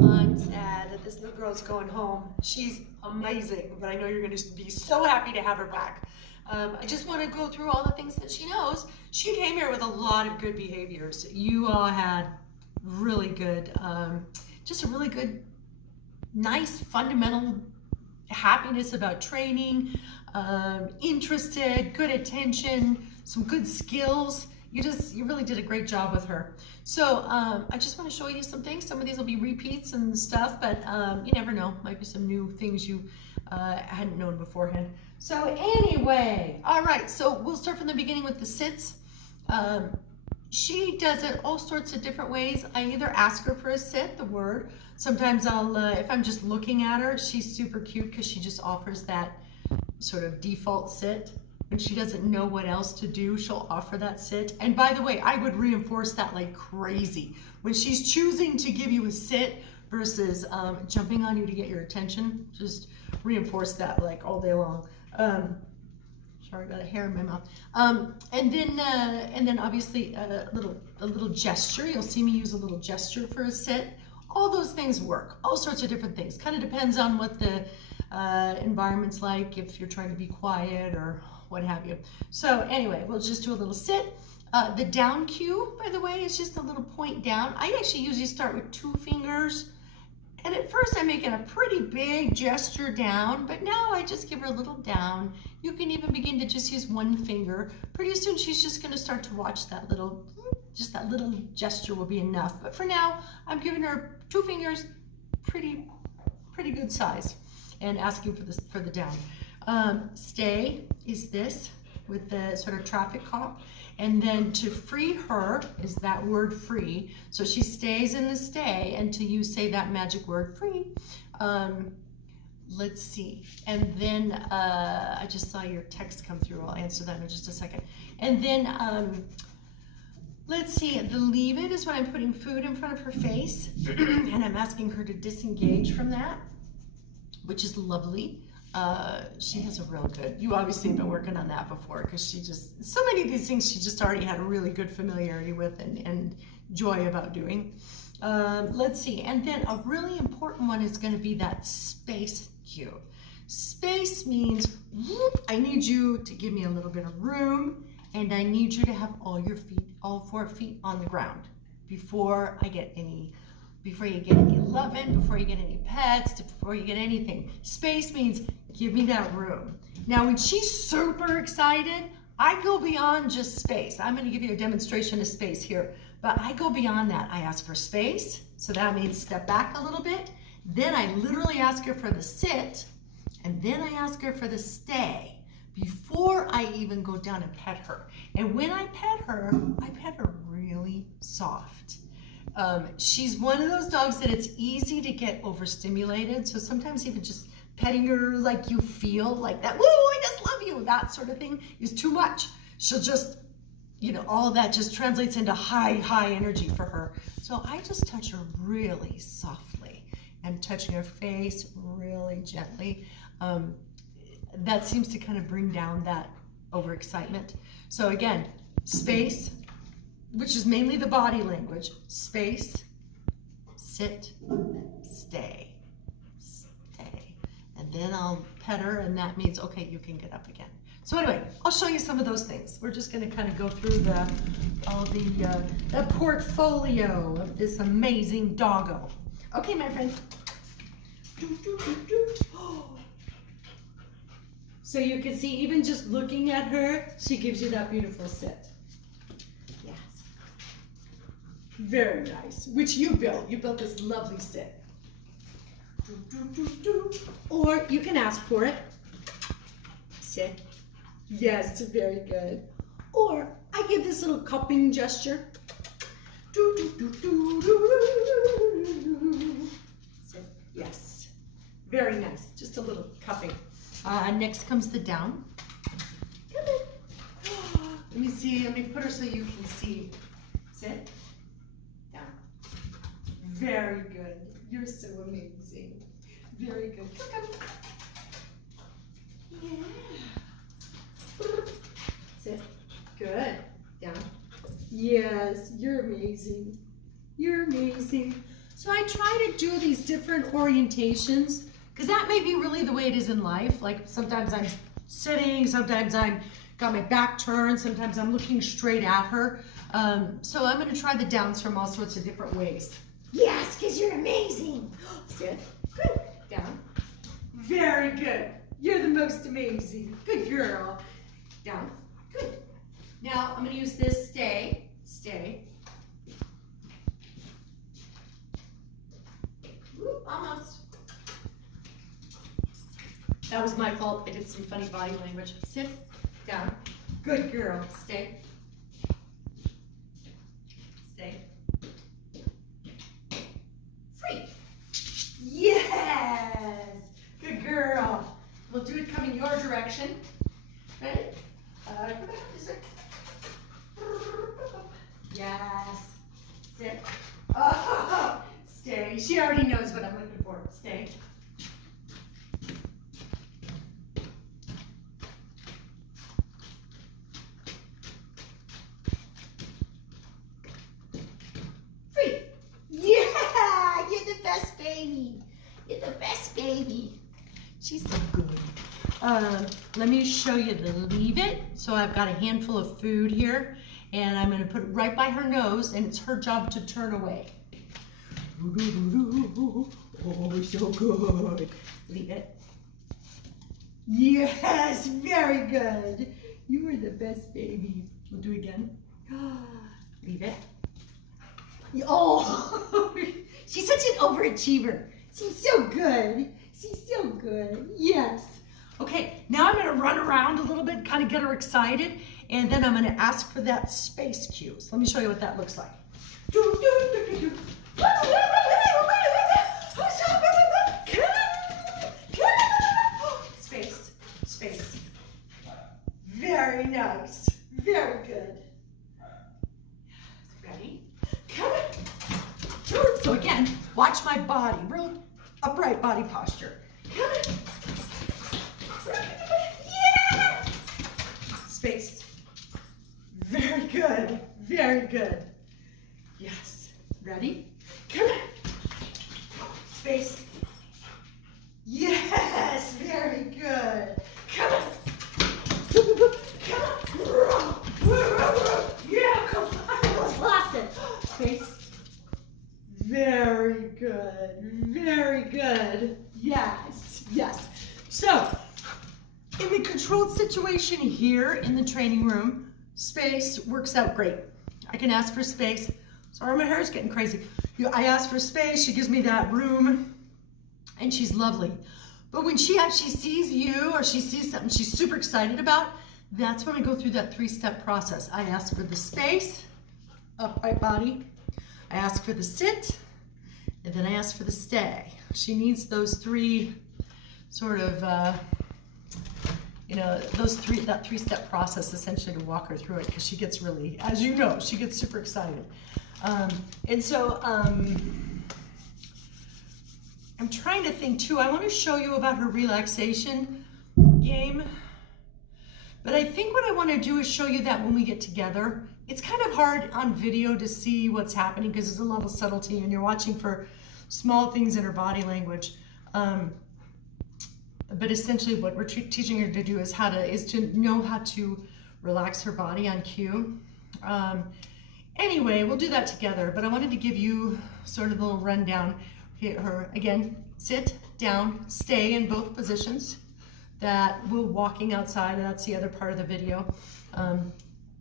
I'm sad that this little girl's going home. She's amazing, but I know you're going to be so happy to have her back. I just want to go through all the things that she knows. She came here with a lot of good behaviors. You all had really good, just a really good, nice, fundamental happiness about training, interested, good attention, some good skills. You really did a great job with her. So I just want to show you some things. Some of these will be repeats and stuff, but you never know. Might be some new things you hadn't known beforehand. So anyway, all right, so we'll start from the beginning with the sits. She does it all sorts of different ways. I either ask her for a sit, the word. Sometimes I'll, if I'm just looking at her, she's super cute because she just offers that sort of default sit. When she doesn't know what else to do, she'll offer that sit. And by the way, I would reinforce that like crazy. When she's choosing to give you a sit versus jumping on you to get your attention, just reinforce that like all day long. Sorry, I got a hair in my mouth. And then obviously a little gesture. You'll see me use a little gesture for a sit. All those things work. All sorts of different things. Kind of depends on what the environment's like. If you're trying to be quiet or what have you. So anyway, we'll just do a little sit. The down cue, by the way, is just a little point down. I actually usually start with 2 fingers. And at first I'm making a pretty big gesture down, but now I just give her a little down. You can even begin to just use 1 finger. Pretty soon she's just gonna start to watch that little, just that little gesture will be enough. But for now, I'm giving her 2 fingers, pretty good size, and asking for the down. Stay is this with the sort of traffic cop. And then to free her is that word free. So she stays in the stay until you say that magic word free. Let's see. And then I just saw your text come through. I'll answer that in just a second. And then let's see. The leave it is when I'm putting food in front of her face and I'm asking her to disengage from that, which is lovely. She has a real good, you obviously have been working on that before because she just, so many of these things she just already had a really good familiarity with and joy about doing. Let's see, and then a really important one is going to be that space cue. Space means, whoop, I need you to give me a little bit of room and I need you to have all 4 feet on the ground before you get any loving, before you get any pets, before you get anything. Space means give me that room. Now, when she's super excited, I go beyond just space. I'm gonna give you a demonstration of space here, but I go beyond that. I ask for space, so that means step back a little bit. Then I literally ask her for the sit, and then I ask her for the stay before I even go down and pet her. And when I pet her really soft. She's one of those dogs that it's easy to get overstimulated. So sometimes even just petting her like you feel like that, woo, I just love you, that sort of thing is too much. She'll just, all that just translates into high energy for her. So I just touch her really softly and touching her face really gently. That seems to kind of bring down that overexcitement. So again, space, which is mainly the body language. Space, sit, stay, stay. And then I'll pet her and that means, okay, you can get up again. So anyway, I'll show you some of those things. We're just gonna kind of go through the portfolio of this amazing doggo. Okay, my friend. So you can see, even just looking at her, she gives you that beautiful sit. Very nice, which you built. You built this lovely sit. Or you can ask for it. Sit. Yes, very good. Or I give this little cupping gesture. Sit. Yes. Very nice. Just a little cupping. Next comes the down. Come in. Let me see. Let me put her so you can see. Sit. Very good. You're so amazing. Very good. Come. Yeah. Sit. Good. Down. Yes, you're amazing. You're amazing. So I try to do these different orientations because that may be really the way it is in life. Like sometimes I'm sitting, sometimes I'm got my back turned, sometimes I'm looking straight at her. So I'm going to try the downs from all sorts of different ways. Yes, because you're amazing. Sit. Good. Down. Very good. You're the most amazing. Good girl. Down. Good. Now I'm going to use this stay. Stay. Ooh, almost. That was my fault. I did some funny body language. Sit. Down. Good girl. Stay. Stay. Free. Yes. Good girl. We'll do it coming your direction. Ready? Yes. Sit. Oh, stay. She already knows what I'm looking for. Stay. Free. Yeah, you're the best baby. You're the best baby. She's so good. Let me show you the leave it. So I've got a handful of food here and I'm going to put it right by her nose and it's her job to turn away. Oh, so good. Leave it. Yes, very good. You are the best baby. We'll do it again. Leave it. Oh, she's such an overachiever. She's so good. She's so good. Yes. Okay, now I'm going to run around a little bit, kind of get her excited, and then I'm going to ask for that space cue. So let me show you what that looks like. Space, space. Very nice. Very good. Ready? Come on. So again, watch my body, real upright body posture. Come on. Yeah! Space. Very good. Very good. Yes. Ready? Come on. Space. Yes. Very good. Come on. Come on. Yeah, come on. I almost lost it. Space. Very good. Very good. Yes. Yes. So, in the controlled situation here in the training room, space works out great. I can ask for space. Sorry, my hair is getting crazy. I ask for space, she gives me that room, and she's lovely. But when she actually sees you or she sees something she's super excited about, that's when I go through that three-step process. I ask for the space, upright body. I ask for the sit, and then I ask for the stay. She needs those three sort of, that three-step process essentially to walk her through it because she gets really, as you know, she gets super excited. And so I'm trying to think too, I want to show you about her relaxation game, but I think what I want to do is show you that when we get together. It's kind of hard on video to see what's happening because there's a lot of subtlety and you're watching for small things in her body language. But essentially what we're teaching her to do is to know how to relax her body on cue. Anyway, we'll do that together, but I wanted to give you sort of a little rundown. Her, again, sit, down, stay in both positions. That we're walking outside, that's the other part of the video.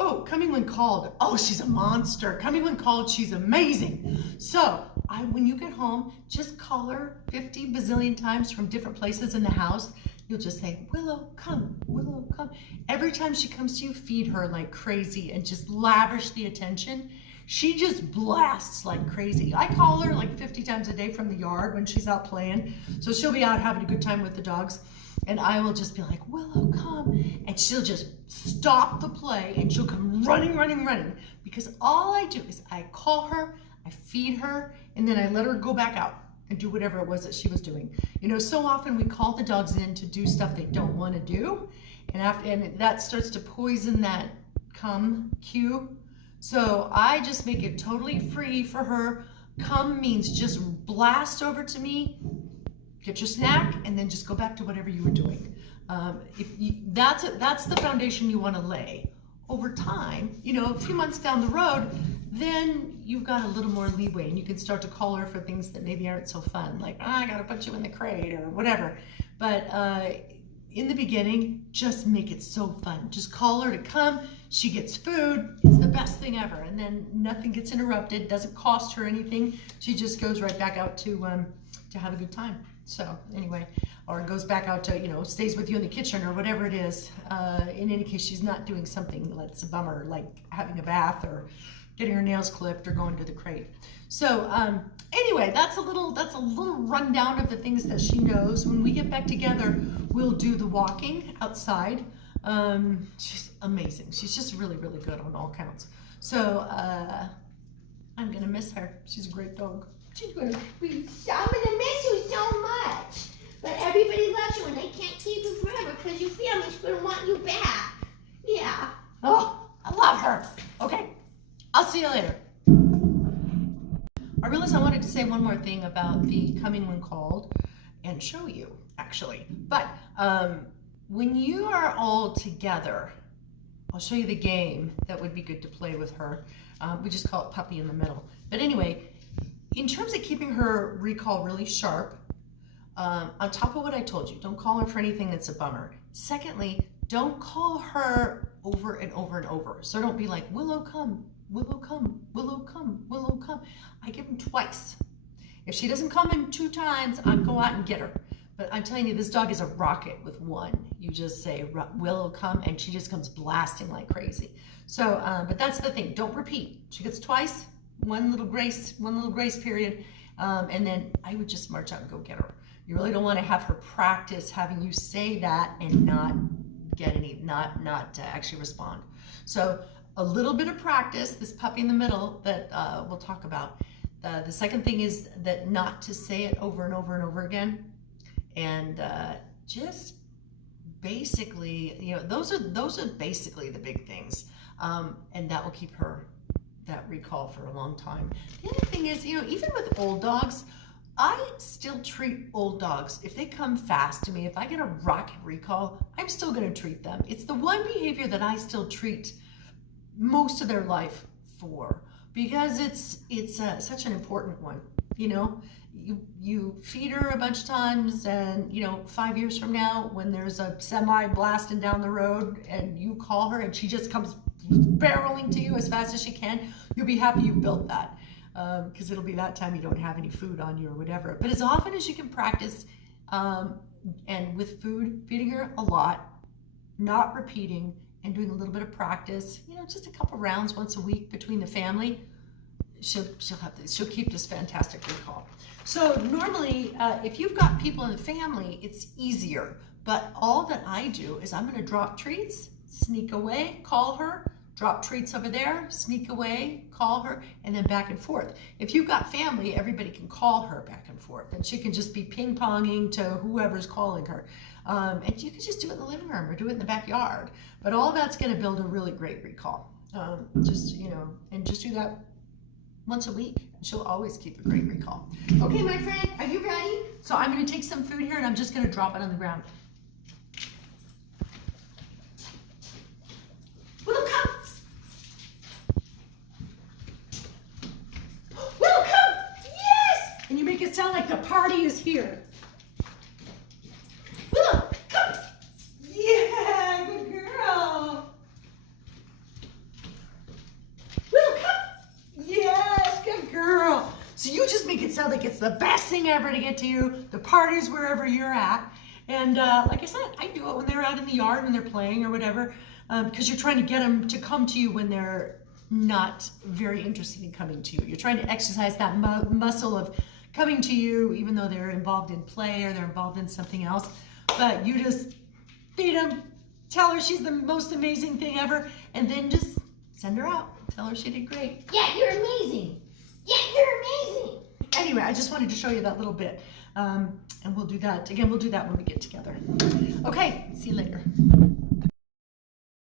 Oh, coming when called. Oh, she's a monster. Coming when called, she's amazing. So, when you get home, just call her 50 bazillion times from different places in the house. You'll just say, Willow, come, Willow, come. Every time she comes to you, feed her like crazy and just lavish the attention. She just blasts like crazy. I call her like 50 times a day from the yard when she's out playing. So she'll be out having a good time with the dogs. And I will just be like, Willow, come. And she'll just stop the play and she'll come running, running, running. Because all I do is I call her, I feed her, and then I let her go back out and do whatever it was that she was doing. You know, so often we call the dogs in to do stuff they don't want to do. And that starts to poison that come cue. So I just make it totally free for her. come means just blast over to me, get your snack, and then just go back to whatever you were doing. That's the foundation you want to lay. Over time, you know, a few months down the road, then you've got a little more leeway and you can start to call her for things that maybe aren't so fun, like, oh, I gotta put you in the crate or whatever. But in the beginning, just make it so fun. Just call her to come, she gets food, it's the best thing ever. And then nothing gets interrupted, doesn't cost her anything. She just goes right back out to have a good time. So anyway, or goes back out to, you know, stays with you in the kitchen or whatever it is. In any case, she's not doing something that's a bummer, like having a bath or getting her nails clipped or going to the crate. So anyway, that's a little rundown of the things that she knows. When we get back together, we'll do the walking outside. She's amazing. She's just really, really good on all counts. So I'm gonna miss her. She's a great dog. She's gonna be. I'm gonna miss you so much. But everybody loves you and they can't keep you forever because your family's gonna want you back. Yeah. Oh, I love her. Okay, I'll see you later. I realized I wanted to say one more thing about the coming when called and show you, actually. But when you are all together, I'll show you the game that would be good to play with her. We just call it Puppy in the Middle. But anyway, in terms of keeping her recall really sharp, on top of what I told you, don't call her for anything that's a bummer. Secondly, don't call her over and over and over. So don't be like, Willow, come, Willow, come, Willow, come, Willow, come. I give them twice. If she doesn't come in 2 times, I'll go out and get her. But I'm telling you, this dog is a rocket with one. You just say, Willow, come, and she just comes blasting like crazy. So, but that's the thing, don't repeat. She gets twice, one little grace period, and then I would just march out and go get her. You really don't want to have her practice having you say that and not get not actually respond. So a little bit of practice, this puppy in the middle that we'll talk about. The second thing is that not to say it over and over and over again. And just basically, you know, those are basically the big things. And that will keep her that recall for a long time. The other thing is, you know, even with old dogs, I still treat old dogs. If they come fast to me, if I get a rocket recall, I'm still gonna treat them. It's the one behavior that I still treat most of their life for, because it's such an important one. You know, you feed her a bunch of times, and you know, 5 years from now, when there's a semi blasting down the road and you call her and she just comes barreling to you as fast as she can, you'll be happy you built that. Because it'll be that time you don't have any food on you or whatever. But as often as you can practice, and with food, feeding her a lot, not repeating, and doing a little bit of practice, you know, just a couple rounds once a week between the family, she'll keep this fantastic recall. So normally, if you've got people in the family, it's easier. But all that I do is I'm going to drop treats, sneak away, call her, drop treats over there, sneak away, call her, and then back and forth. If you've got family, everybody can call her back and forth, and she can just be ping-ponging to whoever's calling her. And you can just do it in the living room or do it in the backyard. But all that's gonna build a really great recall. Just, you know, and just do that once a week. She'll always keep a great recall. Okay, my friend, are you ready? So I'm gonna take some food here and I'm just gonna drop it on the ground. Willow, come! Willow, come! Yes! And you make it sound like the party is here. Willow, come! Yeah, good girl. Willow, come! Yes, good girl. So you just make it sound like it's the best thing ever to get to you. The party's wherever you're at. And like I said, I do it when they're out in the yard and they're playing or whatever. Because you're trying to get them to come to you when they're not very interested in coming to you. You're trying to exercise that muscle of coming to you even though they're involved in play or they're involved in something else. But you just feed them, tell her she's the most amazing thing ever, and then just send her out. Tell her she did great. Yeah, you're amazing. Yeah, you're amazing. Anyway, I just wanted to show you that little bit. And we'll do that. Again, we'll do that when we get together. Okay, see you later.